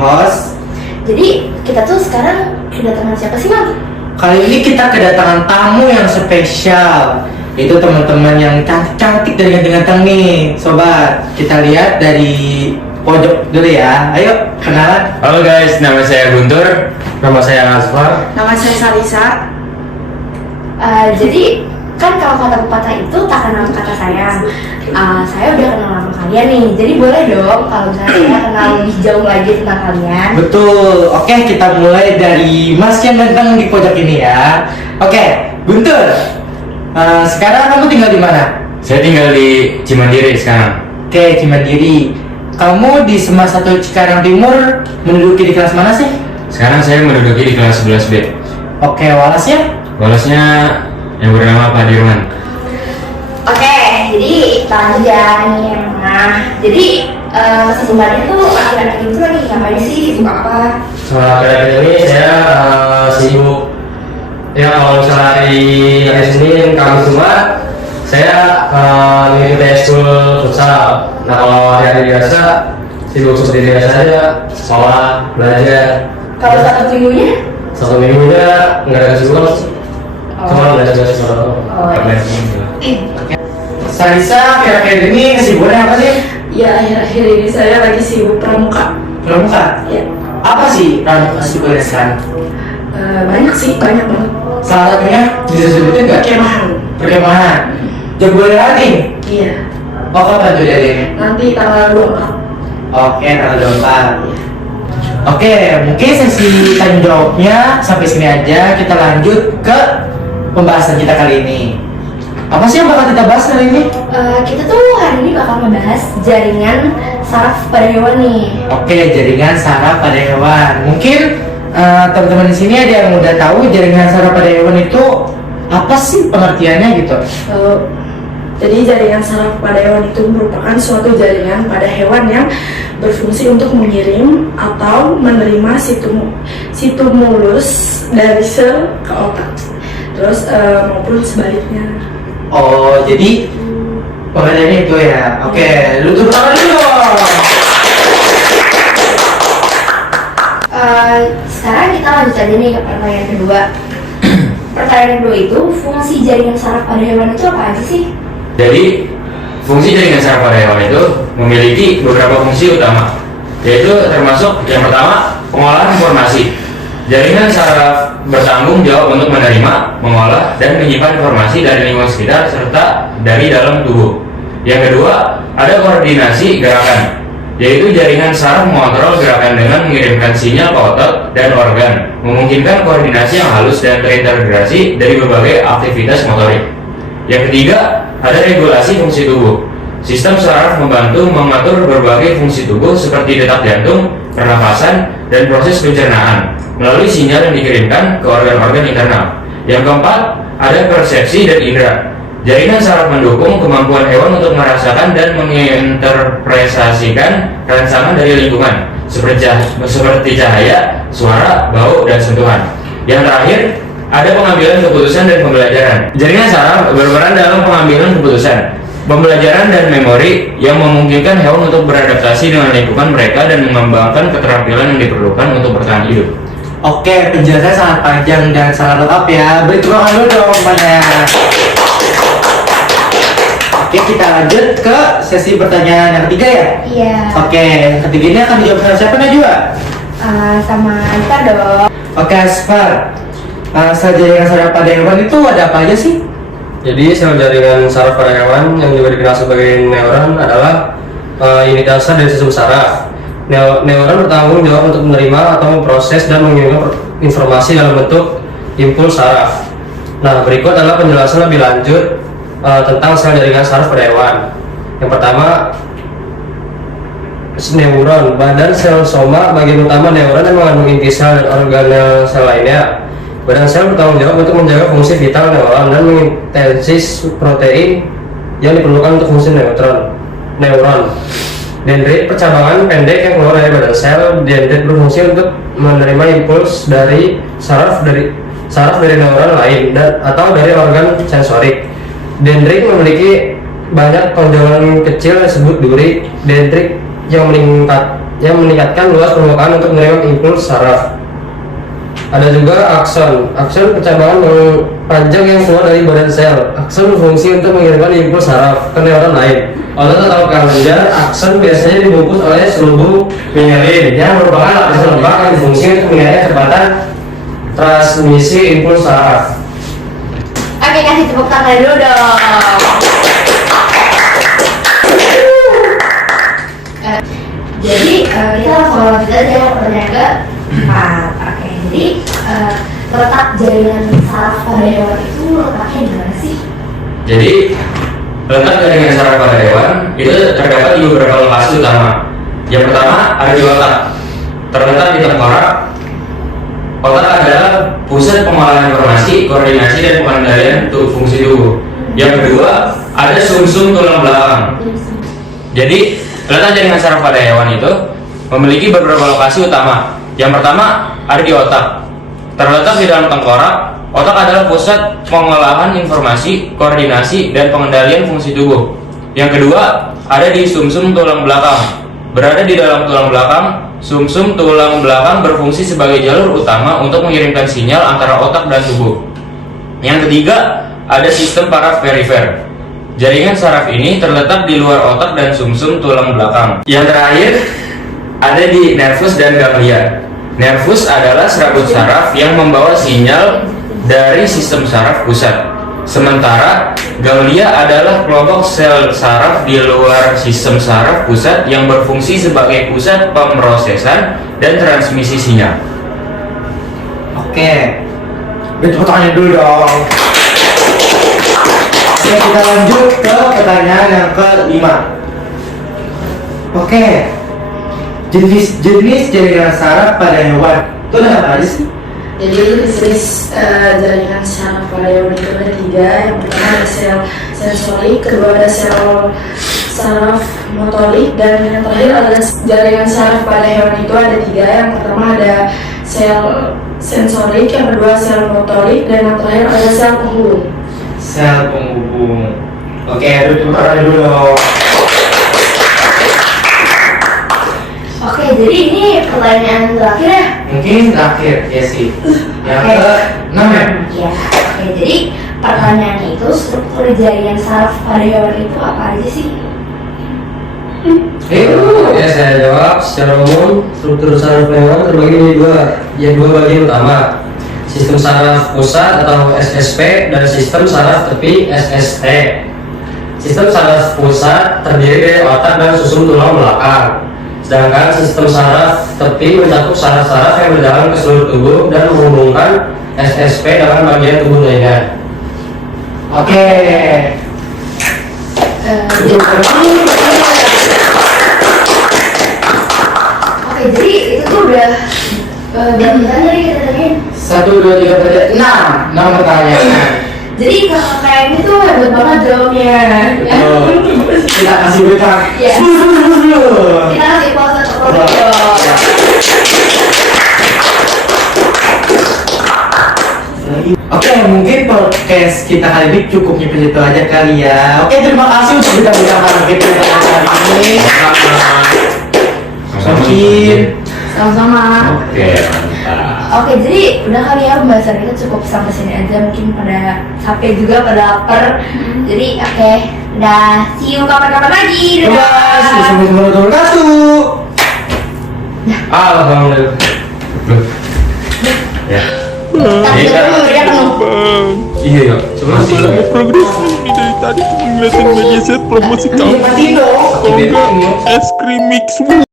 host. Jadi kita tuh sekarang kedatangan siapa sih, Bang? Kali ini kita kedatangan tamu yang spesial. Itu teman-teman yang cantik-cantik dari ganteng-ganteng nih. Sobat, kita lihat dari pojok dulu ya. Ayo, kenalan. Halo guys, nama saya Guntur. Nama saya Asfar. Nama saya Salisa. Jadi kan kalau kata pepatah itu tak kenal kata sayang. Saya udah kenal sama kalian nih. Jadi boleh dong kalau misalnya saya kenal lebih jauh lagi tentang kalian. Betul. Oke, kita mulai dari Mas yang ganteng di pojok ini ya. Oke, Guntur. Sekarang kamu tinggal di mana? Saya tinggal di Cimandiri sekarang. Oke, Cimandiri. Kamu di SMA 1 Cikarang Timur menduduki di kelas mana sih? Sekarang saya menduduki di kelas 11B. Oke, walasnya? Walasnya yang bernama Pak Dirman. Oke, jadi kita lanjut ya nih. Nah, jadi sebenarnya tuh akhir-akhir itu lagi ngapain sih? Sibuk apa? Akhir-akhir ini saya sibuk. Ya kalau misalnya hari Senin, Kamis, Jumat saya mengikuti ekskul futsal. Nah kalau hari biasa sibuk seperti biasa aja, sekolah, belajar. Kalau satu minggunya? Satu minggunya nggak ada kesibukan sih. Cuma belajar sekolah. Salisa, akhir-akhir ini kesibukannya apa sih? Ya, akhir-akhir ini saya lagi sibuk pramuka. Pramuka? Ya, Apa sih pramuka kesibukannya sekarang? banyak sih, banyak banget. Salah satunya bisa sebutin nggak? Kemahan. Perkemahan. Jagoan hunting? Iya. Oh, kapan tuh jadi? Nanti tanggal 24. Oke, tanggal 24. Oke, mungkin sesi tanya jawabnya sampai sini aja. Kita lanjut ke pembahasan kita kali ini. Apa sih yang bakal kita bahas kali ini? Kita tuh hari ini bakal membahas jaringan saraf pada hewan nih. Oke, jaringan saraf pada hewan. Mungkin teman-teman di sini ada yang udah tahu jaringan saraf pada hewan itu apa sih pengertiannya gitu? Jadi jaringan saraf pada hewan itu merupakan suatu jaringan pada hewan yang berfungsi untuk mengirim atau menerima stimulus dari sel ke otak. Terus maupun sebaliknya. Oh, jadi pengertiannya itu ya. Oke, lu tepuk tangan dulu dong. Sekarang kita lanjut aja nih ke pertanyaan kedua. Pertanyaan kedua itu, fungsi jaringan saraf pada hewan itu apa aja sih? Jadi fungsi jaringan saraf pada hewan itu memiliki beberapa fungsi utama, yaitu termasuk yang pertama pengolahan informasi. Jaringan saraf bertanggung jawab untuk menerima, mengolah, dan menyimpan informasi dari lingkungan sekitar serta dari dalam tubuh. Yang kedua, ada koordinasi gerakan, yaitu jaringan saraf mengontrol gerakan dengan mengirimkan sinyal ke otot dan organ, memungkinkan koordinasi yang halus dan terintegrasi dari berbagai aktivitas motorik. Yang ketiga, ada regulasi fungsi tubuh. Sistem saraf membantu mengatur berbagai fungsi tubuh seperti detak jantung, pernapasan, dan proses pencernaan melalui sinyal yang dikirimkan ke organ-organ internal. Yang keempat, ada persepsi dan indera. Jaringan saraf mendukung kemampuan hewan untuk merasakan dan menginterpretasikan rangsangan dari lingkungan seperti cahaya, suara, bau, dan sentuhan. Yang terakhir, ada pengambilan keputusan dan pembelajaran. Jaringan saraf berperan dalam pengambilan keputusan, pembelajaran, dan memori yang memungkinkan hewan untuk beradaptasi dengan lingkungan mereka dan mengembangkan keterampilan yang diperlukan untuk bertahan hidup. Oke, penjelasannya sangat panjang dan sangat lengkap ya. Beri tepuk tangan dulu dong semuanya. Oke, kita lanjut ke sesi pertanyaan yang ketiga ya? Iya. Oke, yang ketiga ini akan dijawab sama siapa Najwa? Sama kita dong. Oke, Asfar. Sel jaringan saraf pada hewan itu ada apa aja sih? Jadi sel jaringan saraf pada hewan yang juga dikenal sebagai neuron adalah unit dasar dari sistem saraf. Neuron bertanggung jawab untuk menerima atau memproses dan mengirimkan informasi dalam bentuk impuls saraf. Nah, berikut adalah penjelasan lebih lanjut tentang sel jaringan saraf pada hewan. Yang pertama, neuron. Badan sel soma bagian utama neuron yang mengandung inti sel dan organel sel lainnya. Badan sel bertanggung jawab untuk menjaga fungsi vital neuron dan mengintesis protein yang diperlukan untuk fungsi neuron. Dendrit, percabangan pendek yang keluar dari badan sel. Dendrit berfungsi untuk menerima impuls dari saraf dari neuron lain atau dari organ sensorik. Dendrit memiliki banyak tonjolan kecil disebut duri. Dendrit yang yang meningkatkan luas permukaan untuk menerima impuls saraf. Ada juga akson. Akson percabangan yang panjang yang keluar dari badan sel. Akson berfungsi untuk mengirimkan impuls saraf ke neuron lain. Otot atau kelenjar akson biasanya dibungkus oleh selubung myelin yang merupakan lapisan lemak yang berfungsi untuk mengirim kecepatan transmisi impuls saraf. Oke, kasih tepuk tangan dulu dong. Jadi kita langsung lanjut aja ke pertanyaan keempat. Oke, jadi letak jaringan saraf pada hewan itu letaknya di mana sih? Jadi letak jaringan saraf pada hewan itu terdapat di beberapa lokasi utama. Yang pertama ada di otak, terletak di tengkorak. Otak adalah pusat pengolahan informasi, koordinasi dan pengendalian fungsi tubuh. Yang kedua ada sumsum tulang belakang. Jadi letak jaringan saraf pada hewan itu memiliki beberapa lokasi utama. Yang pertama ada di otak, terletak di dalam tengkorak. Otak adalah pusat pengolahan informasi, koordinasi, dan pengendalian fungsi tubuh. Yang kedua ada di sumsum tulang belakang, berada di dalam tulang belakang. Sumsum tulang belakang berfungsi sebagai jalur utama untuk mengirimkan sinyal antara otak dan tubuh. Yang ketiga ada sistem paraf perifer. Jaringan saraf ini terletak di luar otak dan sumsum tulang belakang. Yang terakhir ada di nervus dan ganglia. Nervus adalah serabut saraf yang membawa sinyal dari sistem saraf pusat. Sementara ganglia adalah kelompok sel saraf di luar sistem saraf pusat yang berfungsi sebagai pusat pemrosesan dan transmisi sinyal. Oke, tepuk tangannya dulu dong. Oke, kita lanjut ke pertanyaan yang kelima. Oke, jenis jaringan saraf pada hewan itu ada apa aja sih? Jadi jenis jaringan saraf pada hewan itu ada 3. Yang pertama ada sel sensorik, kedua ada sel saraf motorik, dan yang terakhir ada jaringan saraf pada hewan itu ada 3. Yang pertama ada sel sensorik, yang kedua sel motorik, dan yang terakhir ada sel penghubung. Sel penghubung. Oke, tepuk tangannya dulu dong. Oke, jadi ini pertanyaan terakhir ya? Mungkin terakhir, ya sih. Yang Oke. ke-6 ya? Ya, oke. Jadi pertanyaannya itu struktur jaringan saraf pada hewan itu apa aja sih? Ya saya jawab. Secara umum struktur saraf hewan terbagi menjadi dua bagian utama. Sistem saraf pusat atau SSP dan sistem saraf tepi SST. Sistem saraf pusat terdiri dari otak dan susun tulang belakang. Sedangkan sistem saraf tepi mencakup saraf-saraf yang berjalan ke seluruh tubuh dan menghubungkan SSP dengan bagian tubuh lainnya. Oke. Jadi itu tuh udah berapa tadi kita tanyain? 1, 2, 3, 4, 5, 6 pertanyaan. Jadi kakak ini tuh hebat banget jawabnya. Ya. Kita kasih berikan. Iya. Dulu. Kita kasih pause untuk dong. Oke, mungkin podcast kita kali ini cukup nyampe situ aja kali ya. Oke, terima kasih untuk berbincang kita kali ini. Mungkin Sama-sama. Oke, mantap. Oke, jadi udah kali ya pembahasan kita cukup sampai sini aja. Mungkin pada capek juga, pada lapar. Jadi oke, udah see you kapan-kapan lagi. bye bye. Sampai jumpa lagi. Alhamdulillah. Ya. Tapi dulu ya penuh. Iya ya. Cuma sih. Lama progres ini dari tadi tuh ngeliatin media set promosi kamu. Matiin dong. Kalau enggak es krim mix